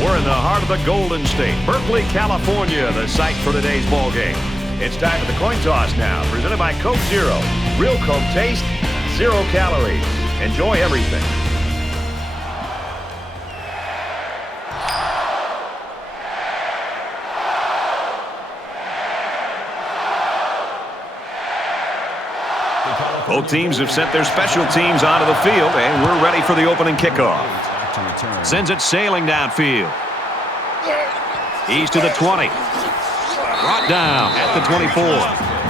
We're in the heart of the Golden State, Berkeley, California, the site for today's ball game. It's time for the coin toss now, presented by Coke Zero. Real Coke taste, 0 calories. Enjoy everything. Both teams have sent their special teams onto the field, and we're ready for the opening kickoff. Sends it sailing downfield. He's to the 20. Brought down at the 24.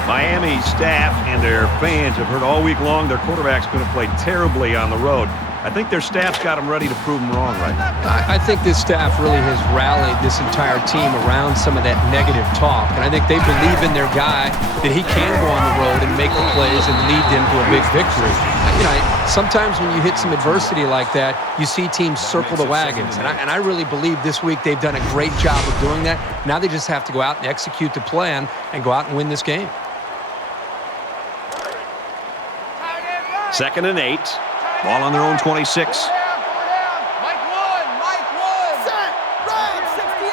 Miami's staff and their fans have heard all week long their quarterback's going to play terribly on the road. I think their staff's got them ready to prove them wrong right now. I think this staff really has rallied this entire team around some of that negative talk. And I think they believe in their guy, that he can go on the road and make the plays and lead them to a big victory. You know, sometimes when you hit some adversity like that, you see teams circle the wagons. And I really believe this week they've done a great job of doing that. Now they just have to go out and execute the plan and go out and win this game. 2nd and 8. Ball on their own 26. Mike 1. Set. Run. 68.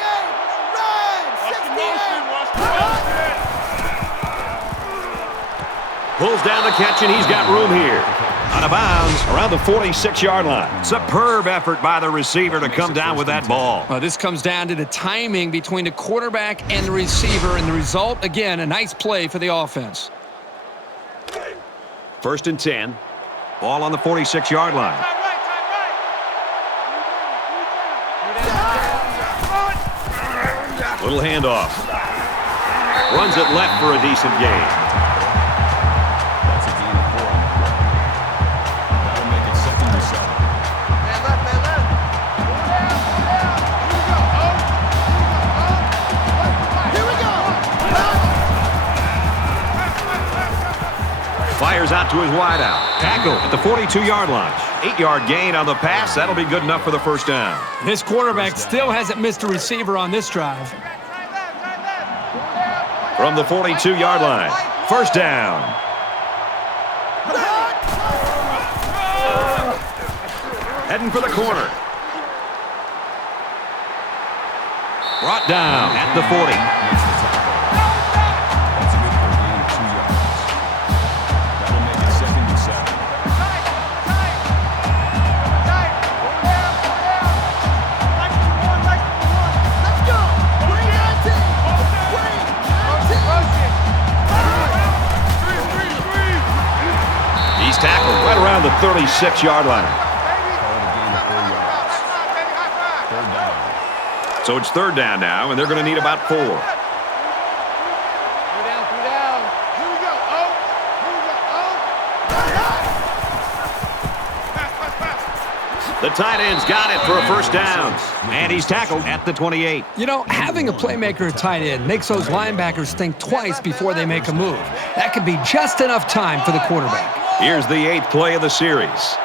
Run. 68. Pulls down the catch, and he's got room here. Out of bounds around the 46-yard line. Superb effort by the receiver to come down with that ball. Well, this comes down to the timing between the quarterback and the receiver, and the result, again, a nice play for the offense. 1st and 10. Ball on the 46-yard line. Little handoff. Runs it left for a decent gain. That's a gain of 4. That'll make it 2nd and 7. Man left. Here we go. Fires out to his wideout. Tackle at the 42-yard line. 8-yard gain on the pass. That'll be good enough for the first down. This quarterback still hasn't missed a receiver on this drive. From the 42-yard line. First down. Heading for the corner. Brought down at the 40. That's good for a gain of 2 yards. That'll make it 2nd and 7. Let's go. Bring that team. He's tackled right around the 36-yard line. Call it a gain of 4 yards. 3rd down. So it's 3rd down now, and they're going to need about 4. Three down. Here we go. The tight end's got it for a first down. And he's tackled at the 28. You know, having a playmaker at tight end makes those linebackers think twice before they make a move. That could be just enough time for the quarterback. Here's the 8th play of the series.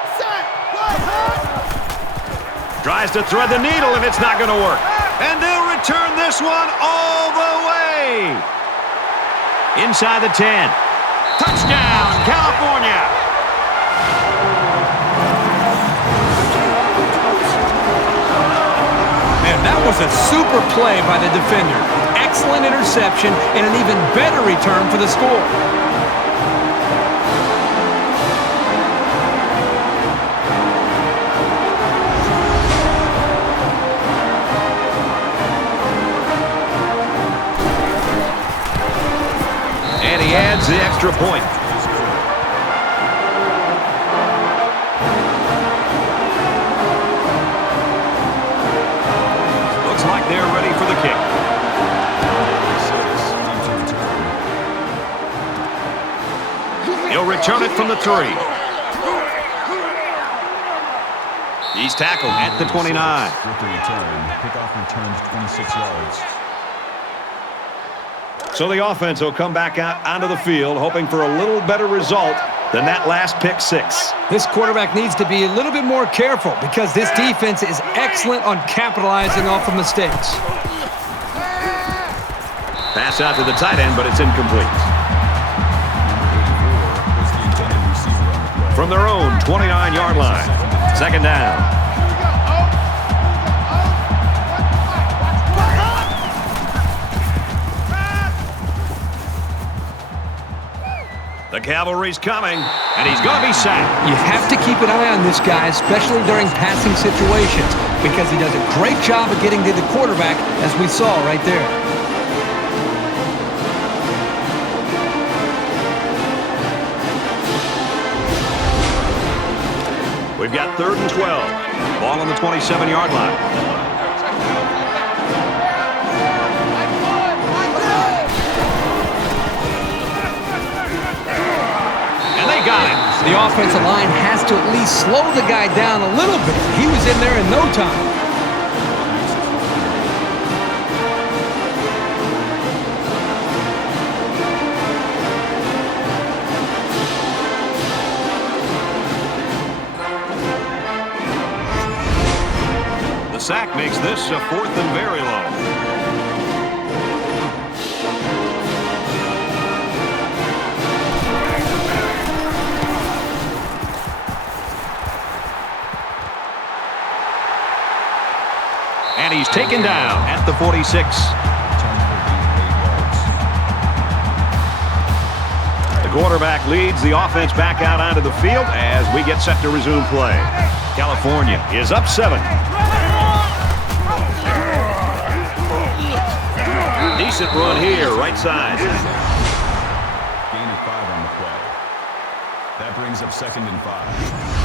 Tries to thread the needle, and it's not going to work. And they'll return this one all the way. Inside the 10. Touchdown, California. Man, that was a super play by the defender. Excellent interception and an even better return for the score. And he adds the extra point. Looks like they're ready for the kick. He'll return it from the 3. He's tackled at the 29. With the return, kickoff returns 26 yards. So the offense will come back out onto the field, hoping for a little better result than that last pick 6. This quarterback needs to be a little bit more careful because this defense is excellent on capitalizing off of mistakes. Pass out to the tight end, but it's incomplete. From their own 29-yard line. 2nd down. cavalry's coming, and he's going to be sacked. You have to keep an eye on this guy, especially during passing situations, because he does a great job of getting to the quarterback, as we saw right there. We've got 3rd and 12. Ball on the 27-yard line. And they got him. The offensive line has to at least slow the guy down a little bit. He was in there in no time. The sack makes this a 4th and very long. And he's taken down at the 46. The quarterback leads the offense back out onto the field as we get set to resume play. California is up 7. Decent run here, right side. Gain of 5 on the play. That brings up 2nd and 5.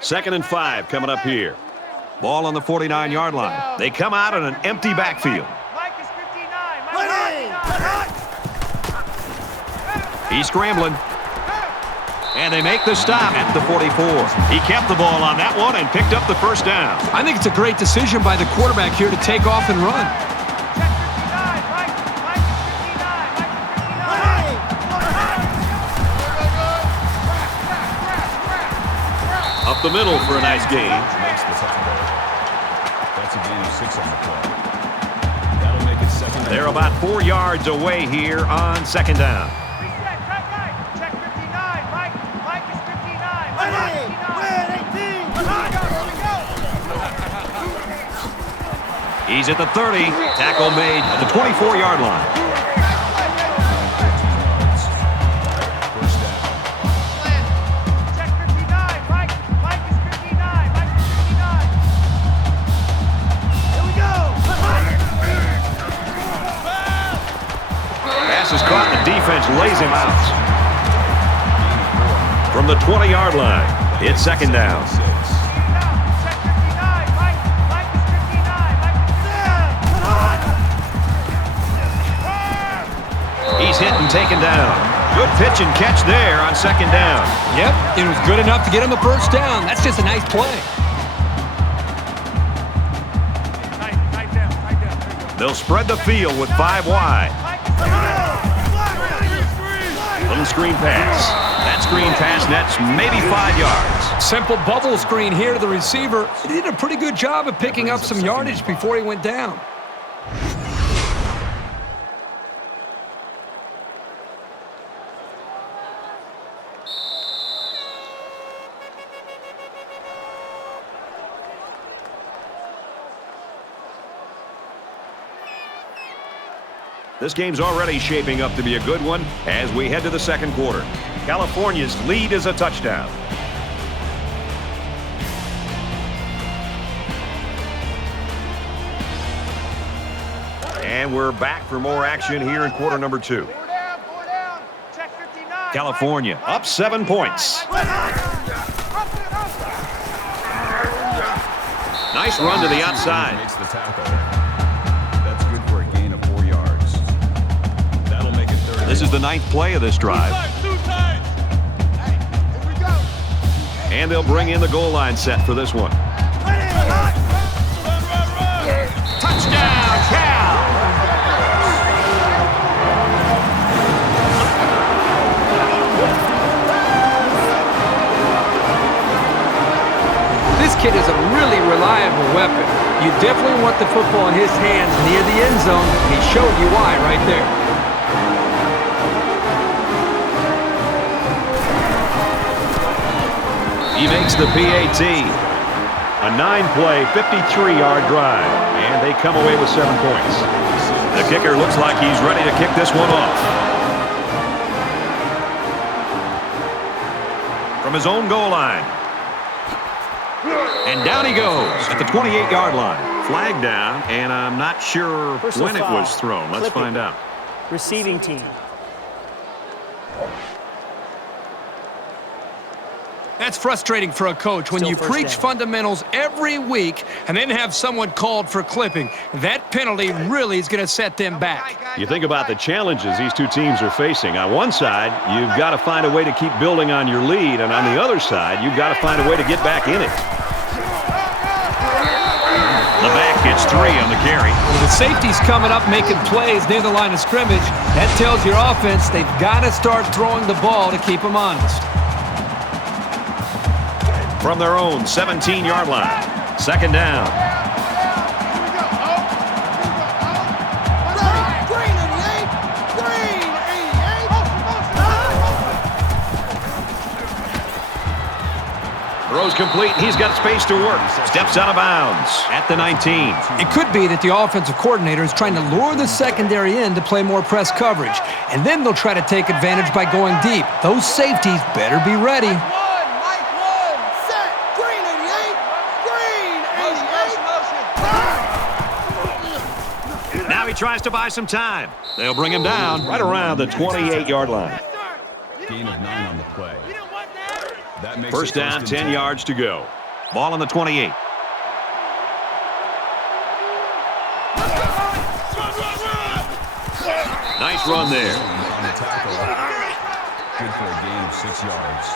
2nd and 5 coming up here. Ball on the 49-yard line. They come out in an empty backfield. Mike is 59. He's scrambling. And they make the stop at the 44. He kept the ball on that one and picked up the first down. I think it's a great decision by the quarterback here to take off and run. Check 59. Mike is 59. Up the middle for a nice gain. Makes the tackle. That's a gain of 6 on the play. That'll make it 2nd and They're about 4 yards away here on 2nd down. Reset. Check 59. Mike is 59. Mike is 59. He's at the 30. Tackle made at the 24-yard line. First down. Check 59. Mike is 59. Mike is 59. Here we go. Pass is caught and the defense lays him out. From the 20-yard line, it's 2nd down. Check 59. Mike is 59. He's hit and taken down. Good pitch and catch there on 2nd down. Yep, it was good enough to get him the first down. That's just a nice play. Tight down. They'll spread the field with 5 wide. Little screen pass. That screen pass nets maybe 5 yards. Simple bubble screen here to the receiver. He did a pretty good job of picking up some yardage before he went down. This game's already shaping up to be a good one as we head to the 2nd quarter. California's lead is a touchdown. And we're back for more action here in quarter number 2. 4 down. Check 59. California up 7 points. Nice run to the outside. Makes the tackle. That's good for a gain of 4 yards. That'll make it 3rd. This is the 9th play of this drive. Two times. Hey, here we go. And they'll bring in the goal line set for this one. Touchdown, Cal! This kid is a really reliable weapon. You definitely want the football in his hands near the end zone, and he showed you why right there. He makes the PAT. A 9-play, 53-yard drive, and they come away with 7 points. The kicker looks like he's ready to kick this one off. From his own goal line. And down he goes at the 28-yard line. Flag down, and I'm not sure Personal when it foul. was thrown. Let's Clipping. find out. Receiving team. That's frustrating for a coach when Still you first preach down. fundamentals every week and then have someone called for clipping. That penalty really is going to set them back. You think about the challenges these two teams are facing. On one side, you've got to find a way to keep building on your lead, and on the other side, you've got to find a way to get back in it. The back gets 3 on the carry. With the safety's coming up making plays near the line of scrimmage, that tells your offense they've got to start throwing the ball to keep them honest. From their own 17-yard line. Second down. Throws complete. He's got space to work. Steps out of bounds at the 19. It could be that the offensive coordinator is trying to lure the secondary in to play more press coverage, and then they'll try to take advantage by going deep. Those safeties better be ready. Now he tries to buy some time. They'll bring him down right around the 28-yard line. Gain of 9 on the play. That makes First it down, and 10 yards to go. Ball on the 28. Nice run there. On the tackle. Good for a gain of 6 yards.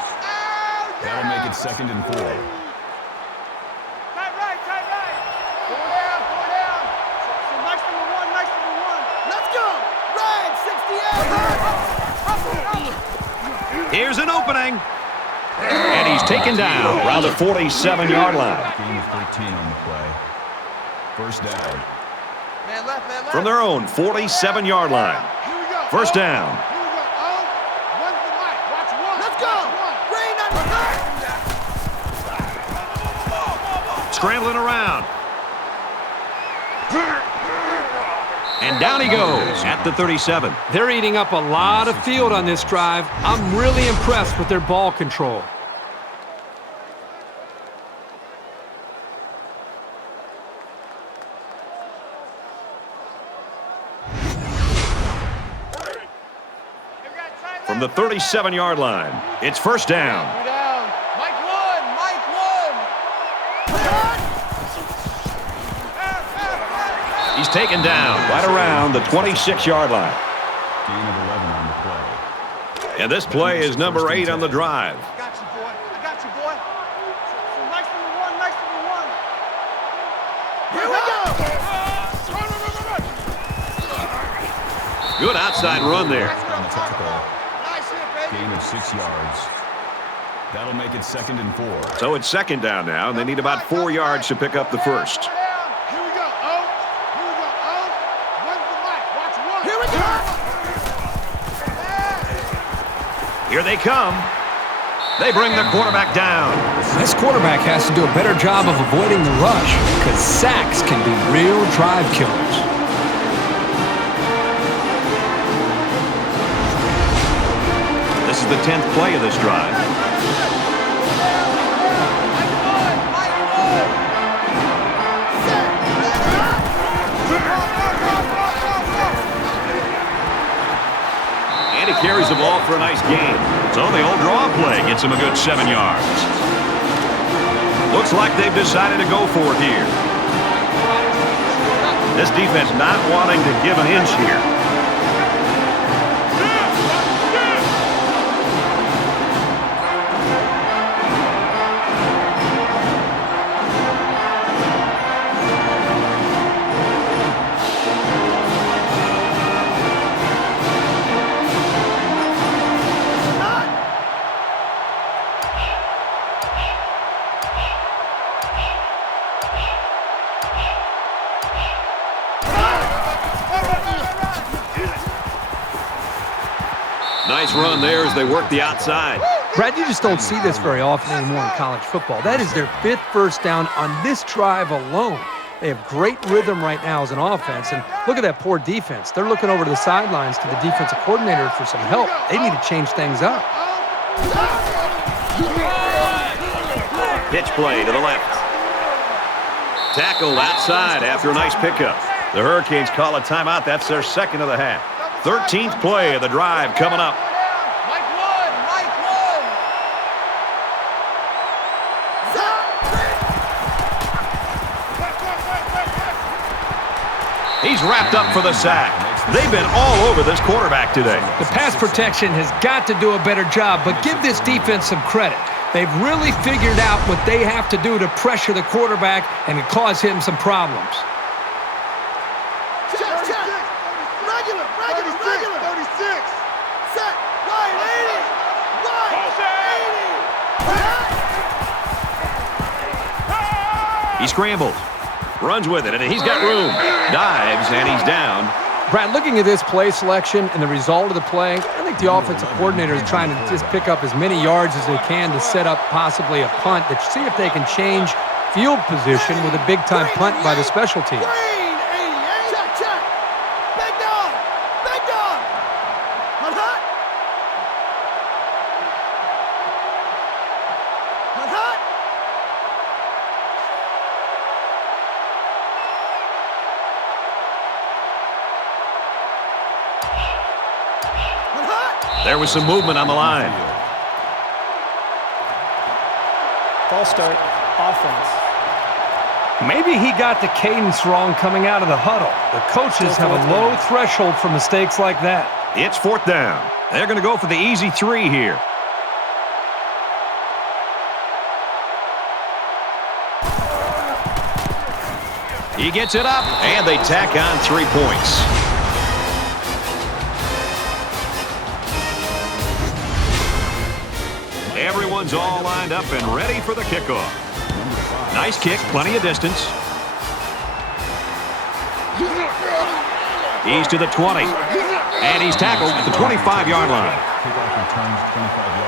That'll make it 2nd and 4. Tight right, tight right. Four down, four down. So nice number one, nice number one. Let's go. Ryan, 68. Here's an opening. And he's taken down around the 47-yard line. Gain of 13 on the play. First down. Man left, man left. From their own 47-yard line. Here we go. First down. Here we go. Oh, one for Mike. Watch one. Let's go. Green on the Scrambling around. And down he goes at the 37. They're eating up a lot of field on this drive. I'm really impressed with their ball control. From the 37-yard line, it's first down. down. Mike one. Mike one. He's taken down right around the 26-yard line. Gain of 11 on the play. And this play is number 8 on the drive. Got you, boy. I got you, boy. So nice number one, nice number one. Here we go. Good outside run there. On the tackle. Nice hit, baby. Gain of 6 yards. That'll make it 2nd and 4. So it's second down now, and they need about 4 yards to pick up the first. Here we go. Oh. Here we go. Oh. One for Mike. Watch one. Here we go. Here they come. They bring the quarterback down. This quarterback has to do a better job of avoiding the rush because sacks can be real drive killers. This is the 10th play of this drive. And he carries the ball for a nice gain. So the old draw play gets him a good 7 yards. Looks like they've decided to go for it here. This defense not wanting to give an inch here. Nice run there as they work the outside. Brad, you just don't see this very often anymore in college football. That is their 5th first down on this drive alone. They have great rhythm right now as an offense, and look at that poor defense. They're looking over to the sidelines to the defensive coordinator for some help. They need to change things up. Pitch play to the left. Tackled outside after a nice pickup. The Hurricanes call a timeout. That's their 2nd of the half. 13th play of the drive coming up. He's wrapped up for the sack. They've been all over this quarterback today. The pass protection has got to do a better job, but give this defense some credit. They've really figured out what they have to do to pressure the quarterback and cause him some problems. Check. Regular. 36. Set. Right, 80. Right, 80. He scrambles. Runs with it, and he's got room. Dives, and he's down. Brad, looking at this play selection and the result of the play, I think the offensive coordinator is trying to just pick up as many yards as they can to set up possibly a punt to see if they can change field position with a big-time punt by the special team. Check. Big dog. Hut. There was some movement on the line. False start, offense. Maybe he got the cadence wrong coming out of the huddle. The coaches have a low threshold for mistakes like that. It's 4th down. They're going to go for the easy 3 here. He gets it up, and they tack on 3 points. Everyone's all lined up and ready for the kickoff. Nice kick, plenty of distance. He's to the 20. And he's tackled at the 25-yard line. Kickoff returns 25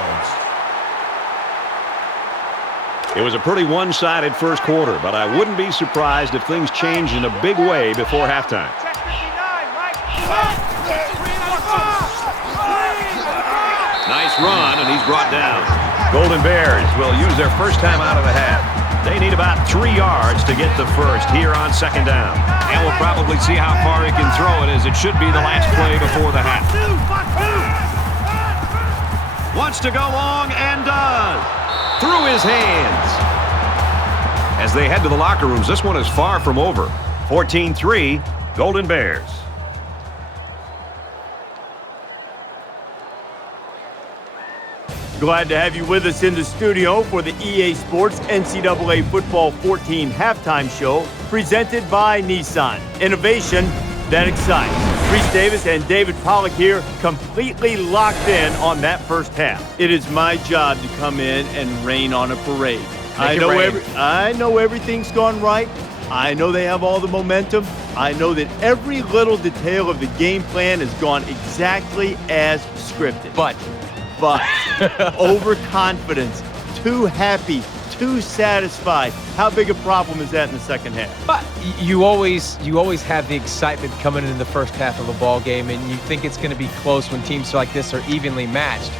yards. It was a pretty one-sided first quarter, but I wouldn't be surprised if things changed in a big way before halftime. Check 59, Mike. Nice run, and he's brought down. Golden Bears will use their first time out of the half. They need about 3 yards to get the first here on 2nd down. And we'll probably see how far he can throw it, as it should be the last play before the half. Wants to go long and does. Through his hands. As they head to the locker rooms, this one is far from over. 14-3, Golden Bears. Glad to have you with us in the studio for the EA Sports NCAA Football 14 halftime show presented by Nissan. Innovation that excites. Reese Davis and David Pollack here, completely locked in on that first half. It is my job to come in and rain on a parade. I know everything's gone right. I know they have all the momentum. I know that every little detail of the game plan has gone exactly as scripted. But overconfidence, too happy, too satisfied. How big a problem is that in the second half? But you always have the excitement coming into the first half of a ball game, and you think it's going to be close when teams like this are evenly matched.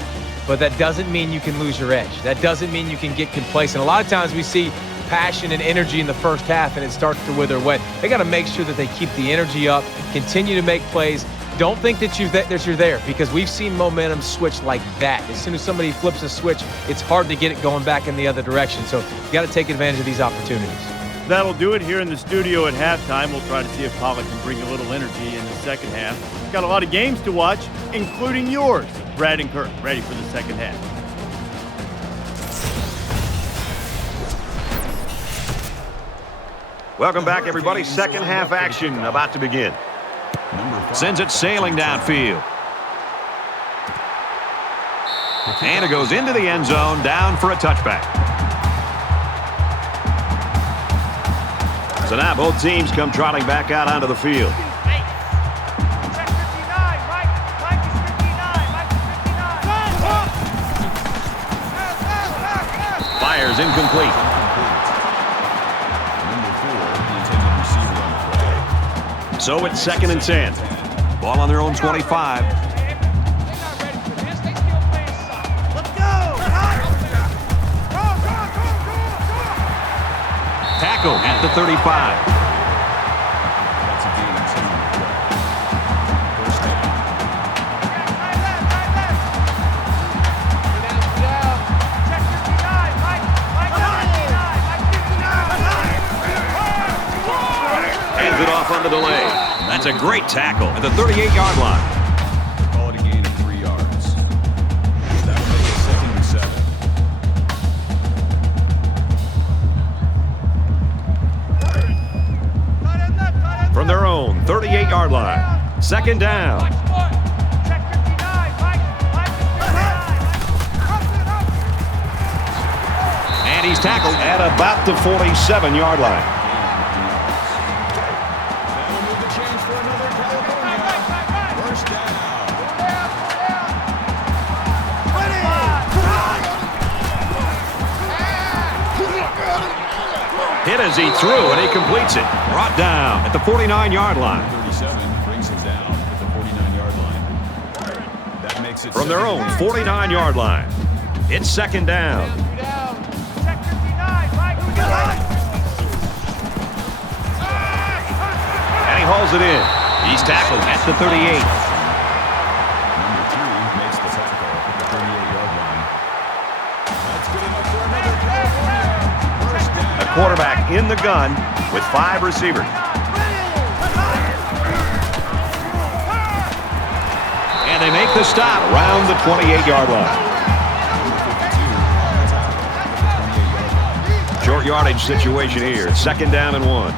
But that doesn't mean you can lose your edge. That doesn't mean you can get complacent. A lot of times we see passion and energy in the first half, and it starts to wither away. They got to make sure that they keep the energy up, continue to make plays. Don't think that you're there, because we've seen momentum switch like that. As soon as somebody flips a switch, it's hard to get it going back in the other direction. So you got to take advantage of these opportunities. That'll do it here in the studio at halftime. We'll try to see if Pollack can bring a little energy in the second half. Got a lot of games to watch, including yours. Brad and Kirk ready for the second half. Welcome back, everybody. Second half action about to begin. Sends it sailing downfield. And it goes into the end zone, down for a touchback. So now both teams come trotting back out onto the field. Check 59, Mike. Mike is 59. Mike is 59. Fires incomplete. Number 4, the intended receiver on the play. So it's 2nd and 10. Ball on their own 25. Tackle at the 35. That's a gain of 10 on the play. First down. Hands it off on the delay. That's a great tackle at the 38-yard line. Call it a gain of 3 yards. That'll make it 2nd and 7. From their own 38-yard line. 2nd down. And he's tackled at about the 47-yard line. That'll move the chains for another California. First down. Hit as he threw, and he completes it. Brought down at the 49-yard line. 37 brings him down at the 49-yard line. That makes it From their own 49-yard line. It's 2nd down. And he hauls it in. He's tackled at the 38. Number 3 makes the tackle at the 38-yard line. That's good enough for another California. First down. A quarterback in the gun with 5 receivers. And they make the stop around the 28-yard line. Short yardage situation here. 2nd down and 1.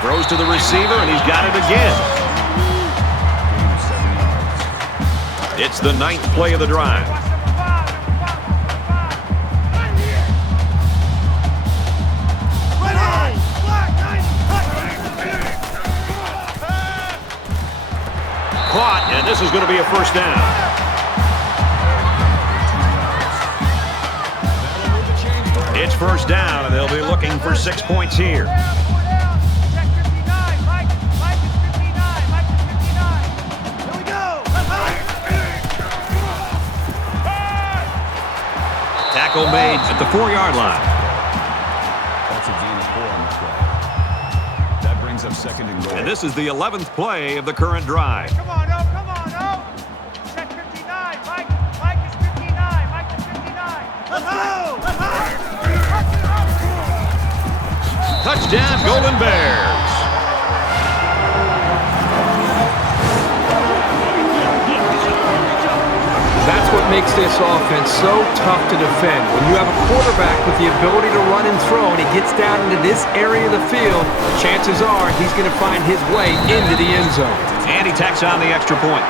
Throws to the receiver, and he's got it again. It's the 9th play of the drive. Caught, and this is going to be a first down. It's first down, and they'll be looking for 6 points here. Tackle made at the 4-yard line. That's a gain of 4 on the play. That brings up 2nd and goal. And this is the 11th play of the current drive. Come on, oh, come on, oh. Check 59. Mike is 59. Mike is 59. Let's go. Touchdown, Golden Bears. That's what makes this offense so tough to defend. When you have a quarterback with the ability to run and throw and he gets down into this area of the field, chances are he's going to find his way into the end zone. And he tacks on the extra point.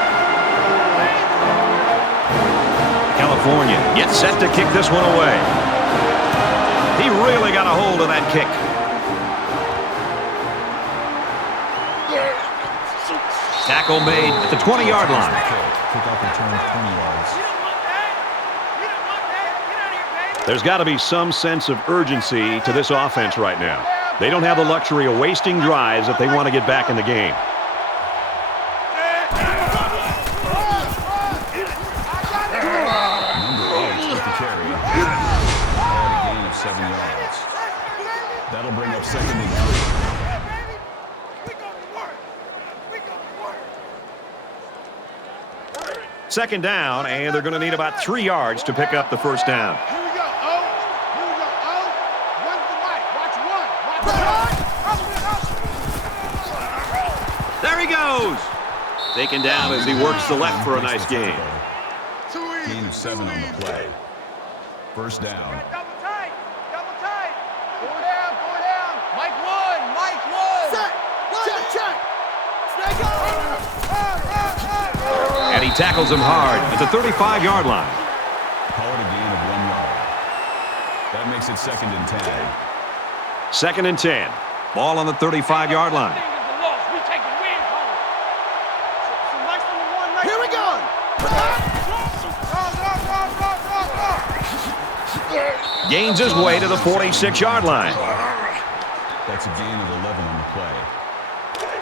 California gets set to kick this one away. He really got a hold of that kick. Tackle made at the 20-yard line. Kickoff return of 20 yards. There's got to be some sense of urgency to this offense right now. They don't have the luxury of wasting drives if they want to get back in the game. Number 8 with the carry. Call it a gain of 7 yards. That'll bring up 2nd and 3. 2nd down, and they're going to need about 3 yards to pick up the first down. Here we go, oh. Here we go, oh. One's the mic. Watch one. There he goes. Taken down as he works the left for a nice gain. Gain of 7 on the play. First down. Double tight. Double tight. Four down. Mike one. Set. Check. Snake up. And he tackles him hard at the 35-yard line. Call it a gain of 1 yard. That makes it 2nd and 10. 2nd and 10. Ball on the 35-yard line. Gains his way to the 46-yard line. That's a gain of 11 on the play.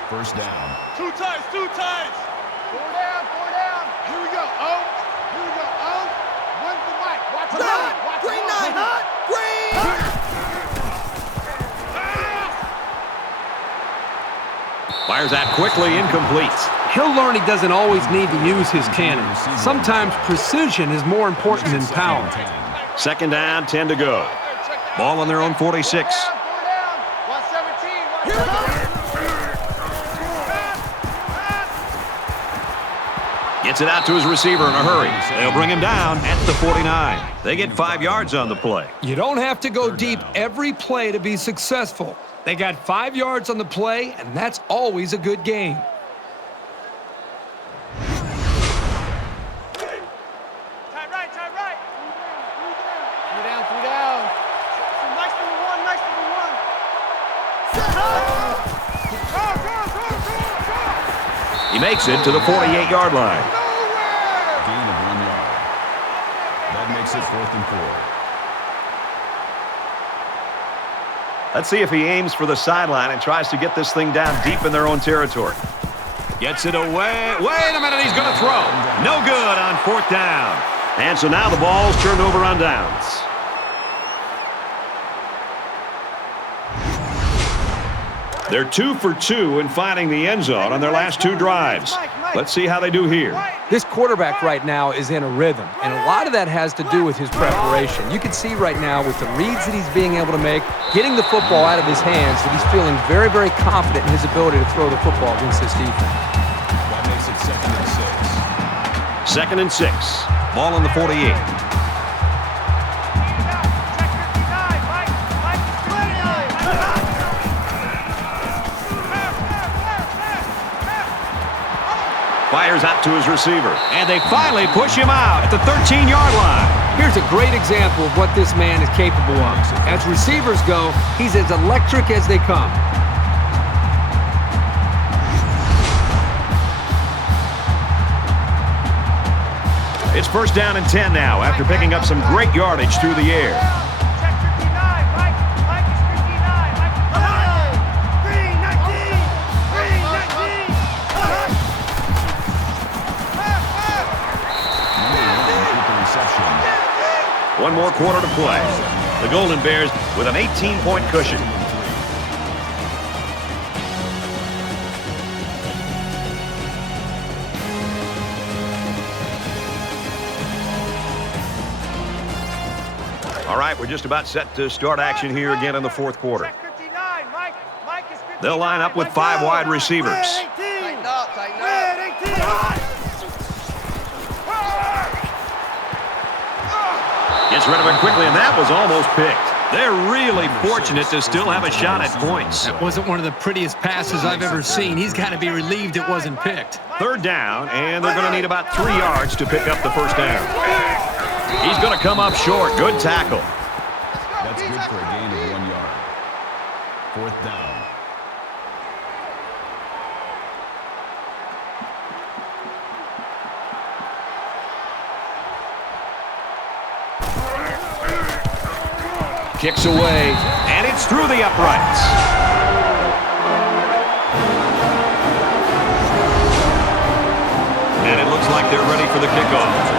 First down. Two times. Four down. Here we go. When's the mic? Watch the line. Green 9, hot. Green. Fires that quickly, incomplete. He'll learn he doesn't always need to use his cannon. Sometimes precision is more important than power. Second down, 10 to go. Ball on their own 46. Four down. 117. Gets it out to his receiver in a hurry. They'll bring him down at the 49. They get 5 yards on the play. You don't have to go deep every play to be successful. They got 5 yards on the play, and that's always a good game. Time right. 3 down. Nice number one. He makes it to the 48-yard line. Gain of 1 yard. That makes it 4th and 4. Let's see if he aims for the sideline and tries to get this thing down deep in their own territory. Gets it away. Wait a minute, he's going to throw. No good on 4th down. And so now the ball's turned over on downs. They're 2 for 2 in finding the end zone on their last 2 drives. Let's see how they do here. This quarterback right now is in a rhythm, and a lot of that has to do with his preparation. You can see right now with the reads that he's being able to make, getting the football out of his hands, that he's feeling very, very confident in his ability to throw the football against this defense. That makes it 2nd and 6. 2nd and 6. Ball on the 48. Fires out to his receiver. And they finally push him out at the 13-yard line. Here's a great example of what this man is capable of. As receivers go, he's as electric as they come. It's 1st down and 10 now after picking up some great yardage through the air. One more quarter to play. The Golden Bears with an 18-point cushion. All right, we're just about set to start action here again in the 4th quarter. They'll line up with 5 wide receivers. Tighten up. Gets rid of it quickly, and that was almost picked. They're really fortunate to still have a shot at points. That wasn't one of the prettiest passes I've ever seen. He's got to be relieved it wasn't picked. 3rd down, and they're going to need about 3 yards to pick up the 1st down. He's going to come up short. Good tackle. That's good for a gain of 1 yard. 4th down. Kicks away, and it's through the uprights. And it looks like they're ready for the kickoff.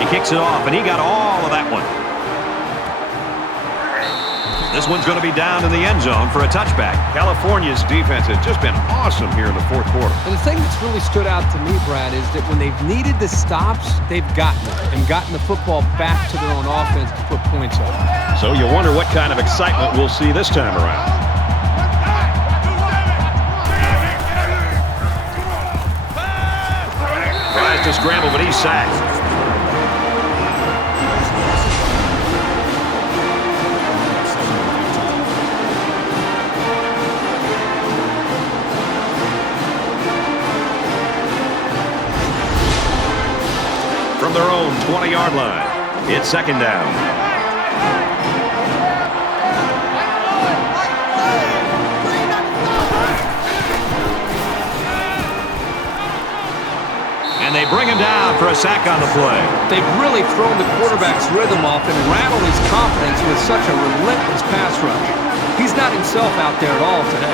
He kicks it off, and he got all of that one. This one's going to be down in the end zone for a touchback. California's defense has just been awesome here in the 4th quarter. And the thing that's really stood out to me, Brad, is that when they've needed the stops, they've gotten it and gotten the football back to their own offense to put points on. So you wonder what kind of excitement we'll see this time around. Tries to scramble, but he's sacked. From their own 20-yard line, it's 2nd down. And they bring him down for a sack on the play. They've really thrown the quarterback's rhythm off and rattled his confidence with such a relentless pass rush. He's not himself out there at all today.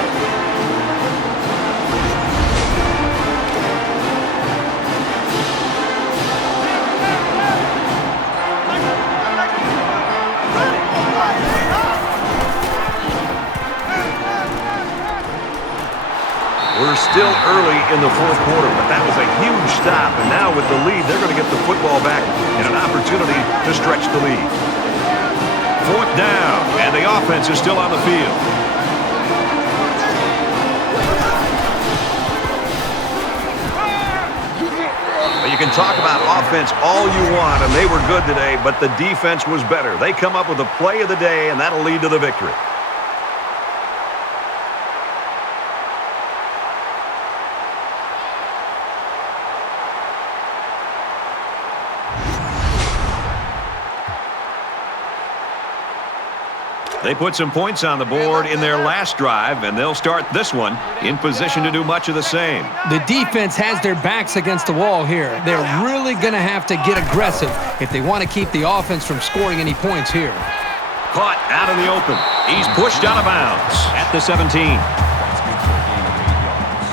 We're still early in the fourth quarter, but that was a huge stop. And now with the lead, they're going to get the football back and an opportunity to stretch the lead. Fourth down, and the offense is still on the field. Well, you can talk about offense all you want, and they were good today, but the defense was better. They come up with the play of the day, and that'll lead to the victory. They put some points on the board in their last drive, and they'll start this one in position to do much of the same. The defense has their backs against the wall here. They're really going to have to get aggressive if they want to keep the offense from scoring any points here. Caught out in the open. He's pushed out of bounds at the 17. That's good for a gain of 8 yards.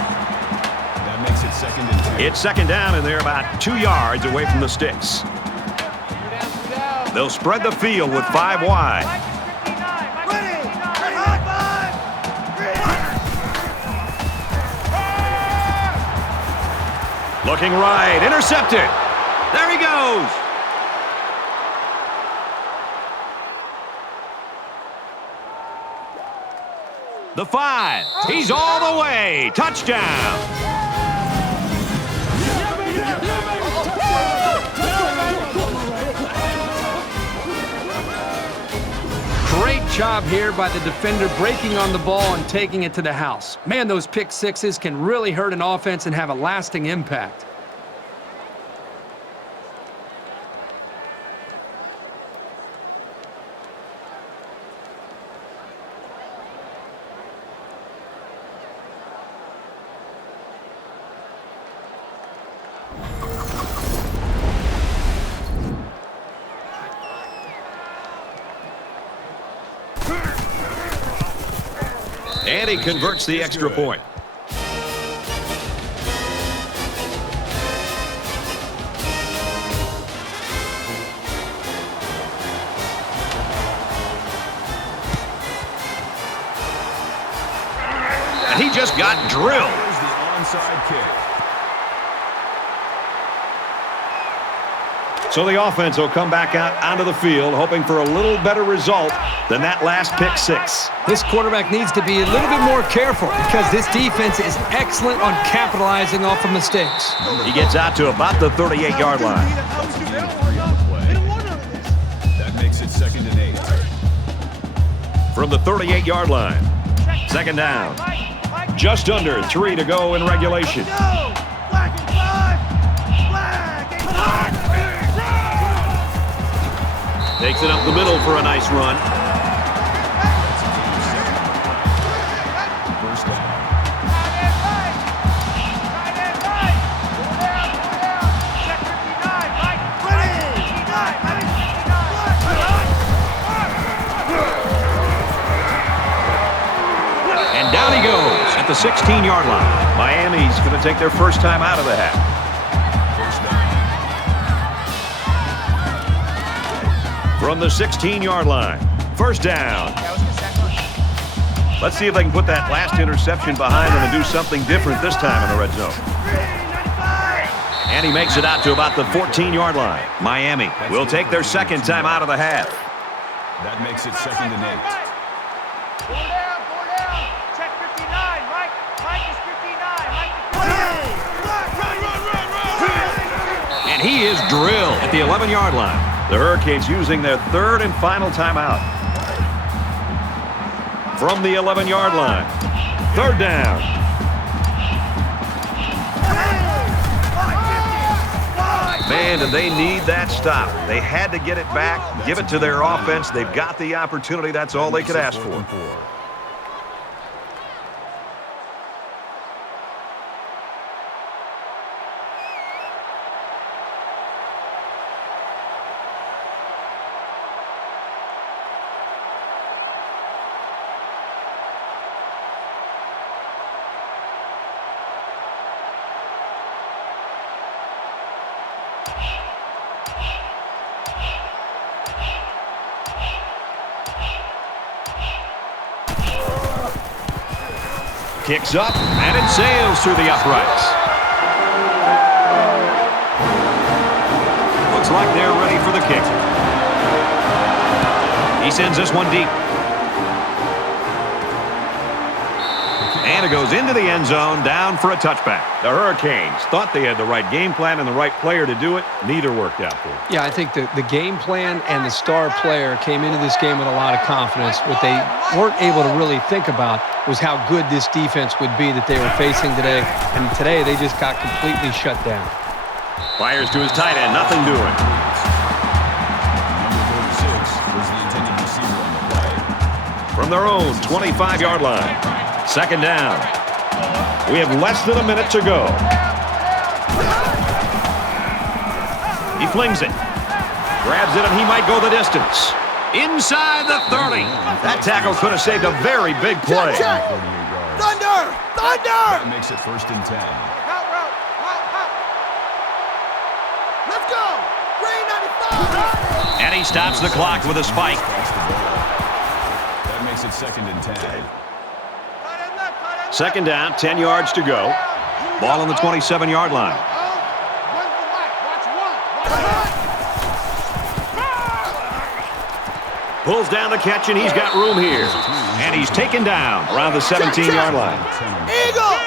That makes it 2nd and 2. It's second down, and they're about 2 yards away from the sticks. They'll spread the field with 5 wide. Looking right, intercepted. There he goes. The 5. He's all the way. Touchdown. Great job here by the defender breaking on the ball and taking it to the house. Man, those pick sixes can really hurt an offense and have a lasting impact. And he converts the extra point. And he just got drilled. Here's the onside kick. So the offense will come back out onto the field, hoping for a little better result than that last pick six. This quarterback needs to be a little bit more careful because this defense is excellent on capitalizing off of mistakes. He gets out to about the 38-yard line. That makes it 2nd and 8. From the 38-yard line. Second down. Just under 3 to go in regulation. Takes it up the middle for a nice run. First down. And down he goes at the 16-yard line. Miami's going to take their first time out of the half. From the 16-yard line. First down. Let's see if they can put that last interception behind them and do something different this time in the red zone. And he makes it out to about the 14-yard line. Miami will take their second time out of the half. That makes it 2nd and 8. Check 59. Mike is 59. And he is drilled at the 11-yard line. The Hurricanes using their third and final timeout. From the 11-yard line. Third down. Man, did they need that stop. They had to get it back, give it to their offense. They've got the opportunity. That's all they could ask for. Kicks up, and it sails through the uprights. Looks like they're ready for the kick. He sends this one deep. And it goes into the end zone, down for a touchback. The Hurricanes thought they had the right game plan and the right player to do it. Neither worked out for them. Yeah, I think the game plan and the star player came into this game with a lot of confidence. What they weren't able to really think about was how good this defense would be that they were facing today. And today, they just got completely shut down. Fires to his tight end, nothing doing. Number 36 was the intended receiver on the play. From their own 25-yard line. Second down. We have less than a minute to go. He flings it. Grabs it, and he might go the distance. Inside the 30. That tackle could have saved a very big play. 38 yards. Thunder! Thunder! That makes it 1st and 10. Route, route, route, route. Let's go! Green 95! And he stops the clock with a spike. That's the ball. That makes it 2nd and 10. Second down, 10 yards to go. Ball on the 27-yard line. Pulls down the catch, and he's got room here. And he's taken down around the 17-yard line. Eagle!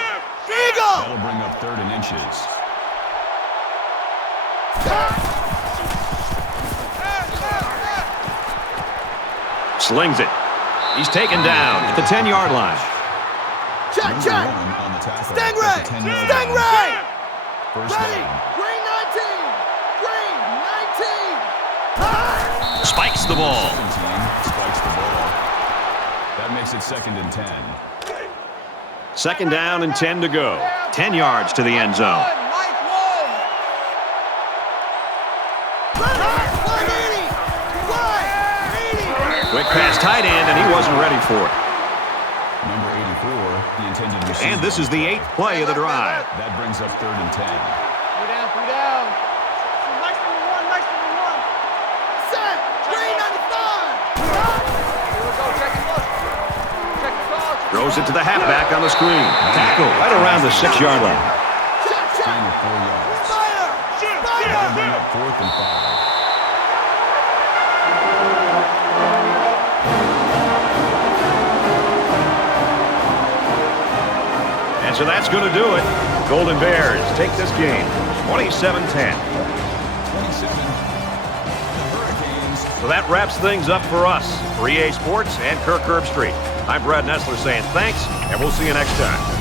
Eagle! That'll bring up 3rd and inches. Slings it. He's taken down at the 10-yard line. Check, Number check! 1 on the tackle. Stingray! At the 10-yard line. Stingray! First Ready! down. Green 19! Green 19! Spikes the ball. 17 spikes the ball. That makes it 2nd and 10. Second down and 10 to go. 10 yards to the end zone. Quick pass tight end, and he wasn't ready for it. Number 84, the intended receiver. And this is the 8th play of the drive. That brings up 3rd and 10. 3 down, 3 down. Nice number 1, nice number 1. Set! Green 95! Here we go, check it out. Check it out. Throws it to the halfback on the screen. Tackle right around the 6-yard line. Check, check! Gain of 4 yards. Fire! That'll bring Fire! up 4th and 5. And so that's going to do it. Golden Bears take this game 27-10. 27. The Hurricanes. So that wraps things up for us. For EA Sports and Kirk Herbstreit. I'm Brad Nessler saying thanks, and we'll see you next time.